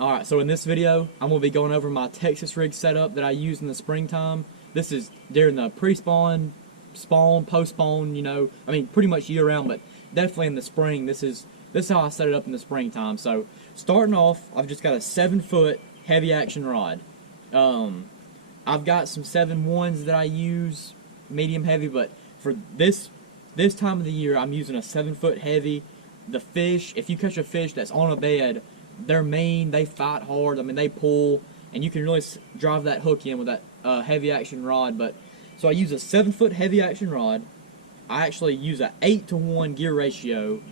Alright, so in this video, I'm going to be going over my Texas rig setup that I use in the springtime. This is during the pre-spawn, spawn, post-spawn, you know, I mean pretty much year-round, but definitely in the spring. This is how I set it up in the springtime. So, starting off, I've just got a 7-foot heavy action rod. I've got some 7-1s that I use, medium heavy, but for this time of the year, I'm using a 7-foot heavy. The fish, if you catch a fish that's on a bed, they're mean, they fight hard, I mean they pull, and you can really drive that hook in with that heavy action rod. But so I use a 7-foot heavy action rod. I actually use a 8-to-1 gear ratio.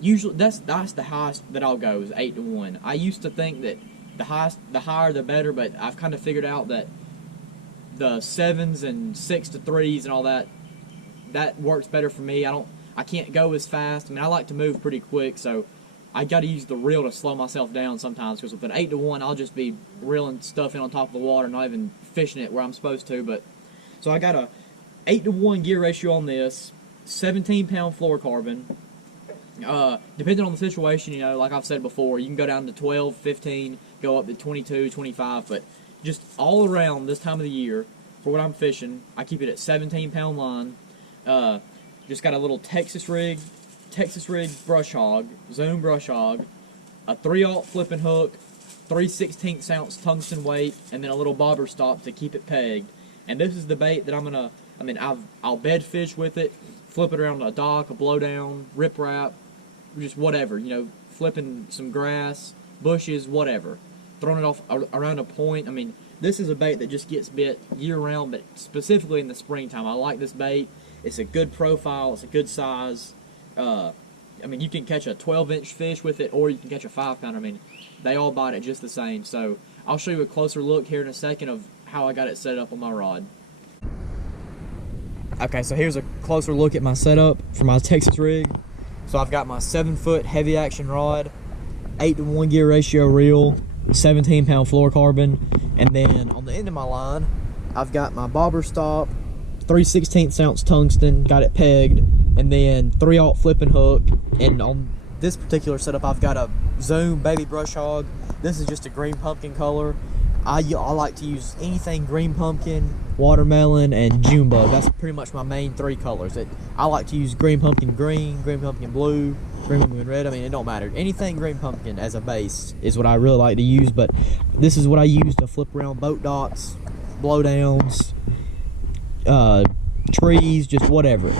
Usually that's the highest that I'll go, is 8-to-1. I used to think that the higher the better, but I've kind of figured out that the 7s and 6-to-3s and all that works better for me. I can't go as fast. I mean, I like to move pretty quick, so I got to use the reel to slow myself down sometimes, because with an 8-to-1, I'll just be reeling stuff in on top of the water, not even fishing it where I'm supposed to. But so I got a 8-to-1 gear ratio on this, 17-pound fluorocarbon. Depending on the situation, you know, like I've said before, you can go down to 12, 15, go up to 22, 25, but just all around this time of the year, for what I'm fishing, I keep it at 17-pound line. Just got a little Texas rig brush hog, zone brush hog, a 3/0 flipping hook, 3/16 ounce tungsten weight, and then a little bobber stop to keep it pegged. And this is the bait that I'll bed fish with it, flip it around a dock, a blowdown, riprap, just whatever, you know, flipping some grass, bushes, whatever, throwing it off around a point. I mean, this is a bait that just gets bit year-round, but specifically in the springtime. I like this bait. It's a good profile. It's a good size. I mean, you can catch a 12-inch fish with it, or you can catch a 5-pounder. I mean, they all bite it just the same. So I'll show you a closer look here in a second of how I got it set up on my rod. Okay, so here's a closer look at my setup for my Texas rig. So I've got my 7-foot heavy action rod, 8-to-1 gear ratio reel, 17-pound fluorocarbon, and then on the end of my line, I've got my bobber stop, 3/16 ounce tungsten, got it pegged, and then 3/0 flipping hook. And on this particular setup, I've got a Zoom baby brush hog. This is just a green pumpkin color. I like to use anything green pumpkin, watermelon, and June bug. That's pretty much my main 3 colors. I like to use green pumpkin green, green pumpkin blue, green pumpkin red. I mean, it don't matter. Anything green pumpkin as a base is what I really like to use. But this is what I use to flip around boat docks, blowdowns, trees, just whatever.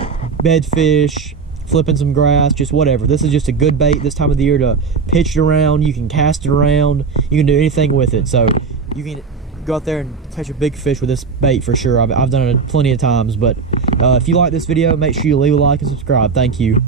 Bed fish, flipping some grass, just whatever. This is just a good bait this time of the year to pitch it around. You can cast it around. You can do anything with it. So you can go out there and catch a big fish with this bait for sure. I've done it plenty of times. But if you like this video, make sure you leave a like and subscribe. Thank you.